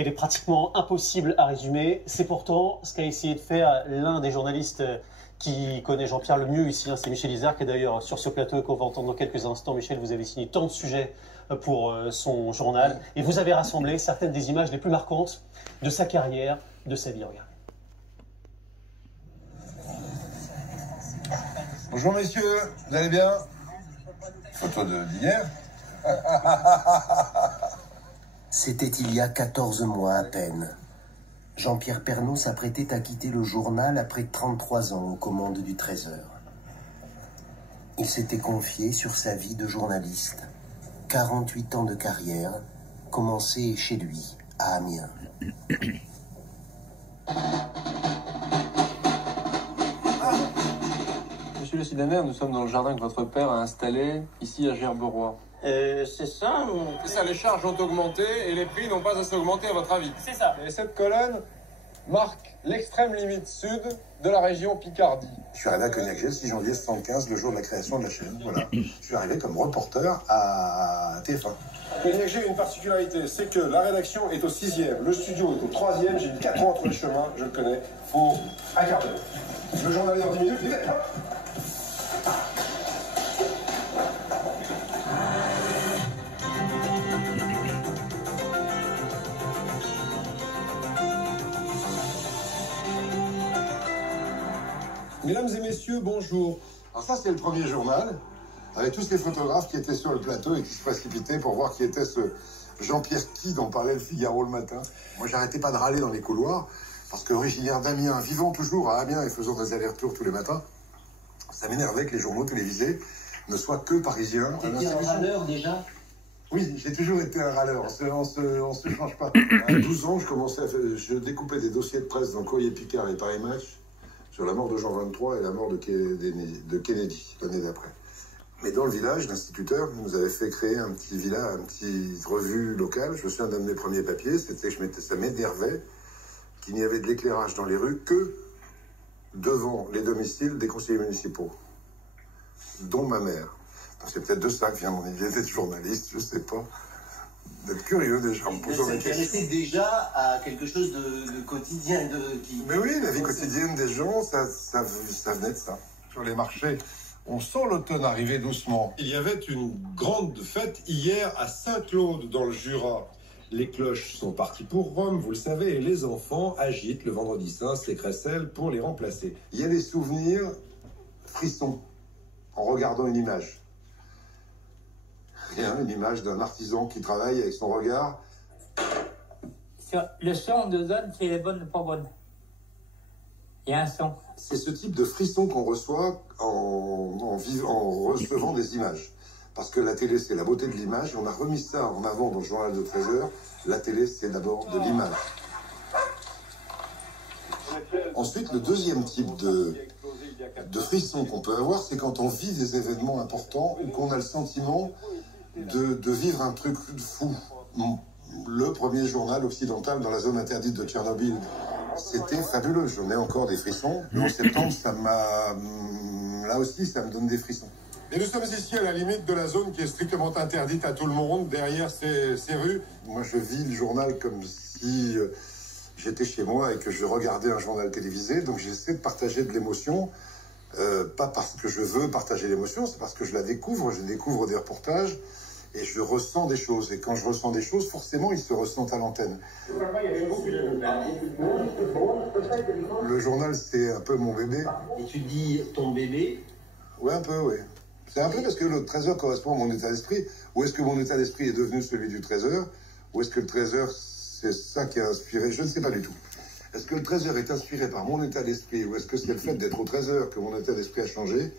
qu'elle est pratiquement impossible à résumer. C'est pourtant ce qu'a essayé de faire l'un des journalistes qui connaît Jean-Pierre le mieux ici, hein, c'est Michel Izard, qui est d'ailleurs sur ce plateau qu'on va entendre dans quelques instants. Michel, vous avez signé tant de sujets pour son journal, et vous avez rassemblé certaines des images les plus marquantes de sa carrière, de sa vie. Regardez. Bonjour messieurs, vous allez bien? Photo d'hier. C'était il y a 14 mois à peine. Jean-Pierre Pernaut s'apprêtait à quitter le journal après 33 ans aux commandes du Trésor. Il s'était confié sur sa vie de journaliste. 48 ans de carrière, commencés chez lui, à Amiens. Monsieur le Sidaner, nous sommes dans le jardin que votre père a installé, ici à Gerberoy. C'est ça ou... C'est ça, les charges ont augmenté et les prix n'ont pas à s'augmenter à votre avis. C'est ça. Et cette colonne marque l'extrême limite sud de la région Picardie. Je suis arrivé à Cognac-Gel le 6 janvier 75, le jour de la création de la chaîne. Voilà. Je suis arrivé comme reporter à TF1. Cognac-Gel a une particularité, c'est que la rédaction est au 6e, le studio est au 3e, j'ai eu 4 ans entre les chemins, je le connais, faut un quart d'heure. Le journal est dans 10 minutes, il est hop. Mesdames et messieurs, bonjour. Alors ça, c'est le premier journal, avec tous les photographes qui étaient sur le plateau et qui se précipitaient pour voir qui était ce Jean-Pierre qui dont parlait le Figaro le matin. Moi, j'arrêtais pas de râler dans les couloirs, parce que originaire d'Amiens, vivant toujours à Amiens et faisant des allers-retours tous les matins, ça m'énervait que les journaux télévisés ne soient que parisiens. T'étais un râleur déjà? Oui, j'ai toujours été un râleur, on se change pas. À 12 ans, je découpais des dossiers de presse dans Courrier Picard et Paris Match sur la mort de Jean 23 et la mort de Kennedy l'année d'après. Mais dans le village, l'instituteur nous avait fait créer un petit village, une petite revue locale. Je me souviens d'un de mes premiers papiers, c'était que ça m'énervait qu'il n'y avait de l'éclairage dans les rues que devant les domiciles des conseillers municipaux, dont ma mère. C'est peut-être de ça que vient mon idée d'être journaliste, je sais pas. D'être curieux déjà, en me posant la question. C'était déjà à quelque chose de quotidien. Mais oui, la vie quotidienne des gens, ça venait de ça. Sur les marchés, on sent l'automne arriver doucement. Il y avait une grande fête hier à Saint-Claude dans le Jura. Les cloches sont parties pour Rome, vous le savez, et les enfants agitent le vendredi saint ces crécelles pour les remplacer. Il y a des souvenirs frissons en regardant une image. Une image d'un artisan qui travaille avec son regard. Le son de donne, c'est les bonnes ou pas bonnes. Il y a un son. C'est ce type de frisson qu'on reçoit en recevant des images. Parce que la télé, c'est la beauté de l'image. On a remis ça en avant dans le journal de 13 heures. La télé, c'est d'abord de l'image. Ensuite, le deuxième type de frisson qu'on peut avoir, c'est quand on vit des événements importants ou qu'on a le sentiment de vivre un truc fou. Le premier journal occidental dans la zone interdite de Tchernobyl, c'était fabuleux. J'en ai encore des frissons. Le 11 septembre, là aussi, ça me donne des frissons. Et nous sommes ici à la limite de la zone qui est strictement interdite à tout le monde, derrière ces rues. Moi, je vis le journal comme si j'étais chez moi et que je regardais un journal télévisé. Donc, j'essaie de partager de l'émotion. Pas parce que je veux partager l'émotion, c'est parce que je la découvre. Je découvre des reportages et je ressens des choses. Et quand je ressens des choses, forcément, ils se ressentent à l'antenne. Le journal, c'est un peu mon bébé. Et tu dis ton bébé? Oui, un peu, oui. C'est un peu parce que le Trésor correspond à mon état d'esprit. Ou est-ce que mon état d'esprit est devenu celui du Trésor? Ou est-ce que le Trésor, c'est ça qui a inspiré? Je ne sais pas du tout. Est-ce que le Trésor est inspiré par mon état d'esprit? Ou est-ce que c'est le fait d'être au Trésor que mon état d'esprit a changé?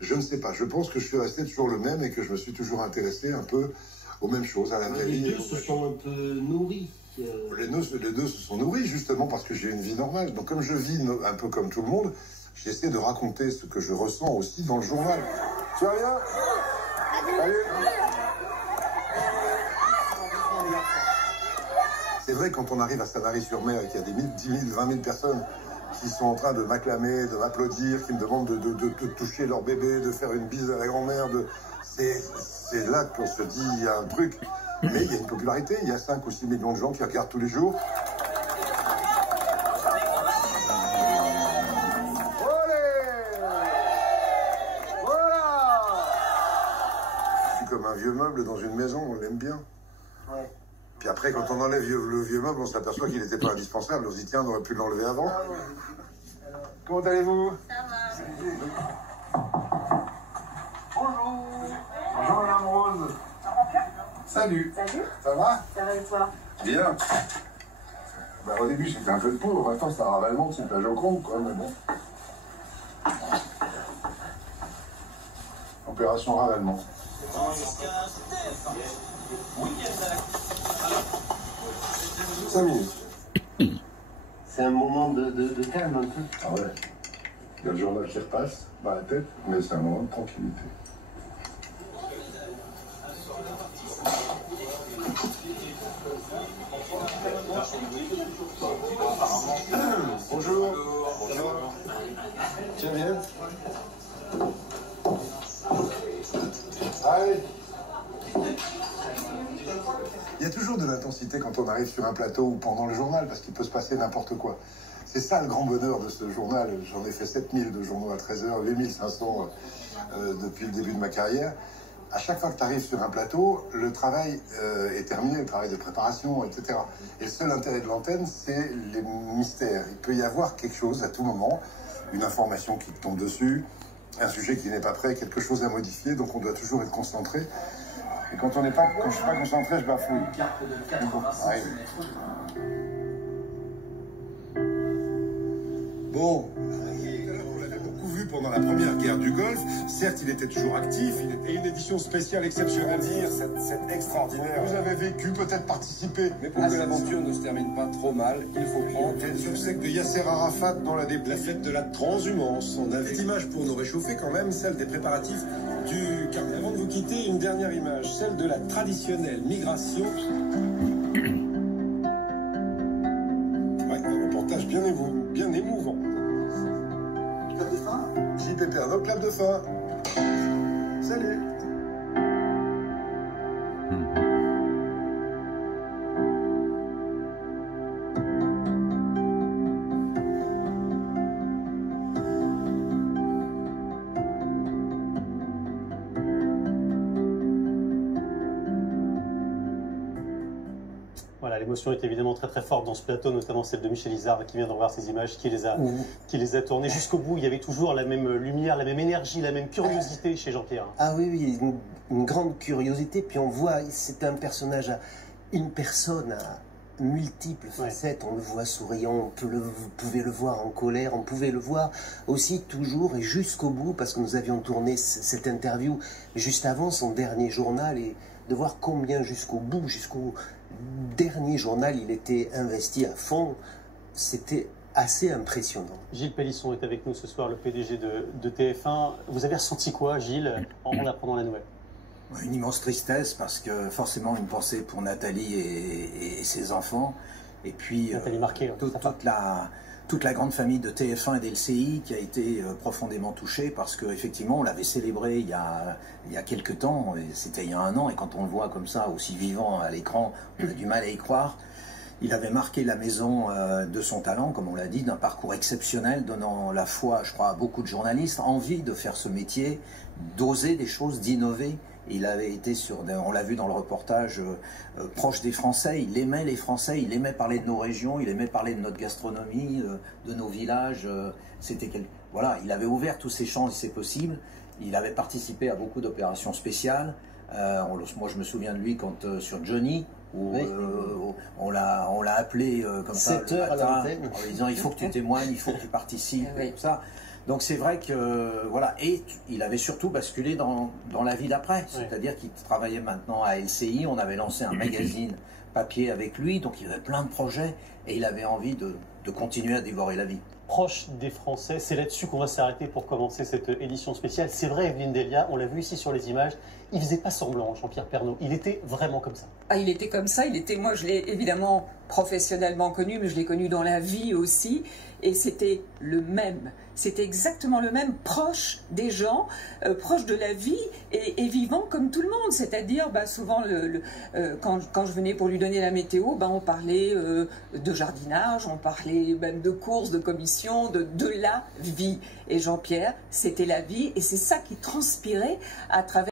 Je ne sais pas. Je pense que je suis resté toujours le même et que je me suis toujours intéressé un peu aux mêmes choses, à la vraie vie. Les deux se sont un peu nourris. Les deux se sont nourris justement parce que j'ai une vie normale. Donc comme je vis un peu comme tout le monde, j'essaie de raconter ce que je ressens aussi dans le journal. Tu vas bien? Salut. C'est vrai, quand on arrive à Sanary-sur-Mer et qu'il y a des 10 000, 20 000 personnes qui sont en train de m'acclamer, de m'applaudir, qui me demandent de toucher leur bébé, de faire une bise à la grand-mère, c'est là qu'on se dit, il y a un truc. Mais il y a une popularité, il y a 5 ou 6 millions de gens qui regardent tous les jours. Comme un vieux meuble dans une maison, on l'aime bien. Ouais. Puis après, quand on enlève le vieux meuble, on s'aperçoit qu'il n'était pas indispensable. On se dit, tiens, on aurait pu l'enlever avant. Ah ouais. Comment allez-vous? Ça va. Bonjour. Bonjour, Madame Rose. Salut. Salut. Ça va? Ça va et toi? Bien. Bah, au début, j'étais un peu de pauvre. Maintenant, c'est un ravalement, c'est la Joconde, quoi, mais bon. Opération ravalement. 5 minutes. C'est un moment de calme un peu. Ah ouais. Il y a le journal qui repasse dans la tête, mais c'est un moment de tranquillité. Bonjour. Bonjour. Tiens, viens. Allez. Il y a toujours de l'intensité quand on arrive sur un plateau ou pendant le journal, parce qu'il peut se passer n'importe quoi. C'est ça le grand bonheur de ce journal. J'en ai fait 7000 de journaux à 13h, 8500 depuis le début de ma carrière. À chaque fois que tu arrives sur un plateau, le travail est terminé, le travail de préparation, etc. Et le seul intérêt de l'antenne, c'est les mystères. Il peut y avoir quelque chose à tout moment, une information qui te tombe dessus, un sujet qui n'est pas prêt, quelque chose à modifier, donc on doit toujours être concentré. Et quand je ne suis pas concentré, je bafouille. Bon, on l'avait beaucoup vu pendant la première guerre du Golfe. Certes, il était toujours actif, et une édition spéciale exceptionnelle. C'est extraordinaire. Vous avez vécu, peut-être participé. Mais pour que l'aventure ne se termine pas trop mal, il faut prendre les obsèques de Yasser Arafat dans la fête de la transhumance. On a cette image pour nous réchauffer quand même, celle des préparatifs du carnet. Avant de vous quitter, une dernière image, celle de la traditionnelle migration. Ouais, un reportage bien émouvant. Clap de fin? JPP, un autre clap de fin. Salut. Voilà, l'émotion est évidemment très très forte dans ce plateau, notamment celle de Michel Izard qui vient de revoir ces images, qui les a tournées jusqu'au bout. Il y avait toujours la même lumière, la même énergie, la même curiosité chez Jean-Pierre. Ah oui, une grande curiosité. Puis on voit, c'est un personnage, une personne à multiples facettes. On le voit souriant, vous pouvez le voir en colère, on pouvait le voir aussi toujours et jusqu'au bout, parce que nous avions tourné cette interview juste avant son dernier journal, et de voir combien jusqu'au bout, jusqu'au dernier journal, il était investi à fond, c'était assez impressionnant. Gilles Pélisson est avec nous ce soir, le PDG de TF1. Vous avez ressenti quoi, Gilles, en apprenant la nouvelle? Une immense tristesse, parce que forcément une pensée pour Nathalie et ses enfants, et puis Nathalie Marquet, toute la grande famille de TF1 et d'LCI qui a été profondément touchée, parce qu'effectivement on l'avait célébré il y a quelques temps, c'était il y a 1 an, et quand on le voit comme ça, aussi vivant à l'écran, on a du mal à y croire. Il avait marqué la maison de son talent, comme on l'a dit, d'un parcours exceptionnel, donnant la foi, je crois, à beaucoup de journalistes, envie de faire ce métier, d'oser des choses, d'innover. Il avait été on l'a vu dans le reportage, proche des Français. Il aimait les Français, il aimait parler de nos régions, il aimait parler de notre gastronomie, de nos villages. Voilà, il avait ouvert tous ces champs et ces possibles. Il avait participé à beaucoup d'opérations spéciales. Moi, je me souviens de lui quand sur Johnny, où on l'a appelé comme ça le matin, en lui disant il faut que tu témoignes, il faut que tu participes, et tout ça. Donc c'est vrai que, voilà, et il avait surtout basculé dans la vie d'après, c'est-à-dire qu'il travaillait maintenant à LCI, on avait lancé un magazine papier avec lui, donc il avait plein de projets, et il avait envie de continuer à dévorer la vie. Proche des Français, c'est là-dessus qu'on va s'arrêter pour commencer cette édition spéciale. C'est vrai, Evelyne Delia, on l'a vu ici sur les images, il faisait pas semblant, Jean-Pierre Pernaut, il était vraiment comme ça. Ah, il était comme ça, moi je l'ai évidemment professionnellement connu, mais je l'ai connu dans la vie aussi, et c'était le même, c'était exactement le même, proche des gens, proche de la vie, et vivant comme tout le monde, c'est-à-dire souvent quand je venais pour lui donner la météo, on parlait de jardinage, on parlait même de courses, de commissions, de la vie, et Jean-Pierre, c'était la vie, et c'est ça qui transpirait à travers